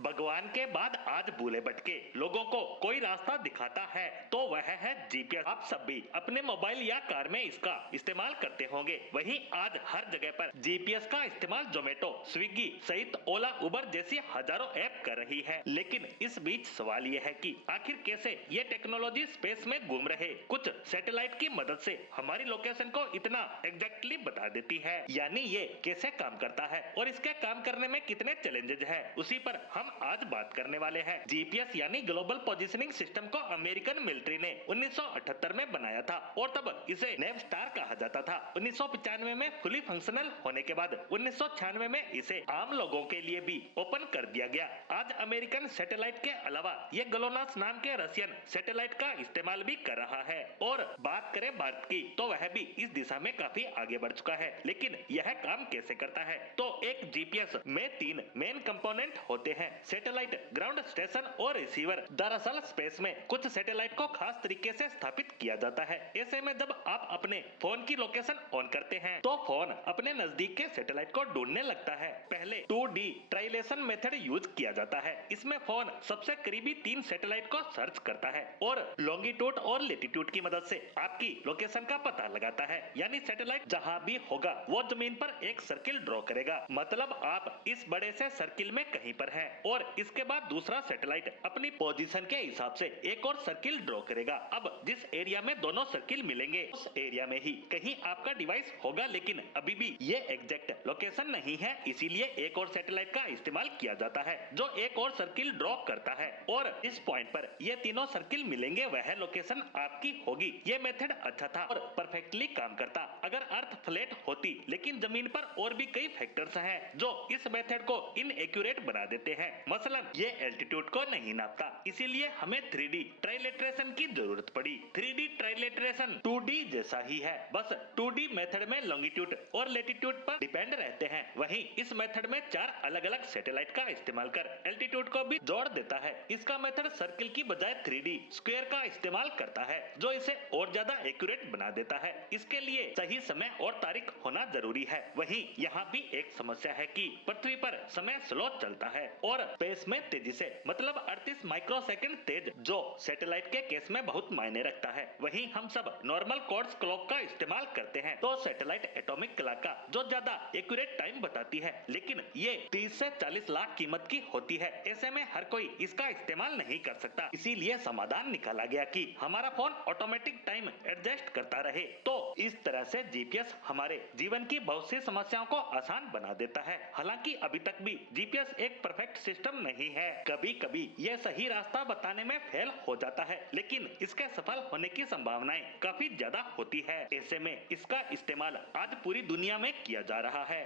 भगवान के बाद आज भूले भटके लोगों को कोई रास्ता दिखाता है तो वह है जीपीएस। आप सब भी अपने मोबाइल या कार में इसका इस्तेमाल करते होंगे। वहीं आज हर जगह पर जीपीएस का इस्तेमाल जोमेटो, स्विगी सहित ओला, उबर जैसी हजारों ऐप कर रही है। लेकिन इस बीच सवाल यह है कि आखिर कैसे ये टेक्नोलॉजी स्पेस में घूम रहे कुछ सैटेलाइट की मदद से हमारी लोकेशन को इतना एग्जैक्टली बता देती है। यानी ये कैसे काम करता है और इसके काम करने में कितने चैलेंजेस है, उसी पर हम आज बात करने वाले हैं। जीपीएस यानी ग्लोबल पोजीशनिंग सिस्टम को अमेरिकन मिलिट्री ने 1978 में बनाया था और तब इसे नेव स्टार कहा जाता था। 1995 में फुली फंक्शनल होने के बाद 1996 में इसे आम लोगों के लिए भी ओपन कर दिया गया। आज अमेरिकन सैटेलाइट के अलावा ये ग्लोनास नाम के रशियन सैटेलाइट का इस्तेमाल भी कर रहा है। और बात करें भारत की तो वह भी इस दिशा में काफी आगे बढ़ चुका है। लेकिन यह काम कैसे करता है? तो एक जीपीएस में 3 मेन कंपोनेंट होते हैं, सैटेलाइट, ग्राउंड स्टेशन और रिसीवर। दरअसल स्पेस में कुछ सैटेलाइट को खास तरीके से स्थापित किया जाता है। ऐसे में जब आप अपने फोन की लोकेशन ऑन करते हैं तो फोन अपने नजदीक के सैटेलाइट को ढूंढने लगता है। पहले 2D ट्रायलेशन मेथड यूज किया जाता है। इसमें फोन सबसे करीबी 3 सैटेलाइट को सर्च करता है और लॉन्गिट्यूड और लेटीट्यूड की मदद से आपकी लोकेशन का पता लगाता है। यानी सैटेलाइट जहां भी होगा वो जमीन पर एक सर्किल ड्रॉ करेगा, मतलब आप इस बड़े से सर्किल में कहीं पर हैं। और इसके बाद दूसरा सैटेलाइट अपनी पोजीशन के हिसाब से एक और सर्किल ड्रॉ करेगा। अब जिस एरिया में दोनों सर्किल मिलेंगे उस एरिया में ही कहीं आपका डिवाइस होगा, लेकिन अभी भी ये एग्जैक्ट लोकेशन नहीं है। इसीलिए एक और सैटेलाइट का इस्तेमाल किया जाता है जो एक और सर्किल ड्रॉ करता है और इस पॉइंट पर ये तीनों सर्किल मिलेंगे, वह लोकेशन आपकी होगी। ये मेथड अच्छा था और परफेक्टली काम करता अगर अर्थ फ्लैट होती, लेकिन जमीन पर और भी कई फैक्टर्स हैं जो इस मेथड को इनएक्यूरेट बना देते हैं। मसलन ये एल्टीट्यूड को नहीं नापता, इसीलिए हमें 3D ट्रायलेटरेशन की जरूरत पड़ी। 3D ट्रायलेटरेशन 2D जैसा ही है, बस 2D मेथड में लॉन्गिट्यूड और लेटीट्यूड पर डिपेंड रहते हैं। वहीं इस मेथड में 4 अलग अलग सैटेलाइट का इस्तेमाल कर एल्टीट्यूड को भी जोड़ देता है। इसका मेथड सर्किल की बजाय 3D स्क्वायर का इस्तेमाल करता है जो इसे और ज्यादा एक्यूरेट बना देता है। इसके लिए सही समय और तारीख होना जरूरी है। वहीं यहाँ भी एक समस्या है कि पृथ्वी पर समय स्लो चलता है और स्पेस में तेजी से, मतलब 38 माइक्रोसेकंड तेज, जो सैटेलाइट के केस में बहुत मायने रखता है। वहीं हम सब नॉर्मल क्वार्ट्ज क्लॉक का इस्तेमाल करते हैं तो सैटेलाइट एटॉमिक क्लॉक का जो ज्यादा एक्यूरेट टाइम बताती है, लेकिन ये 30 से 40 लाख कीमत की होती है। ऐसे में हर कोई इसका इस्तेमाल नहीं कर सकता। इसीलिए समाधान निकाला गया कि हमारा फोन ऑटोमेटिक टाइम एडजस्ट करता रहे। तो इस तरह से जीपीएस हमारे जीवन की बहुत सी समस्याओं को आसान बना देता है। हालांकि अभी तक भी जीपीएस एक परफेक्ट सिस्टम नहीं है। कभी कभी यह सही रास्ता बताने में फेल हो जाता है, लेकिन इसके सफल होने की संभावनाएं काफी ज्यादा होती है। ऐसे में इसका इस्तेमाल आज पूरी दुनिया में किया जा रहा है।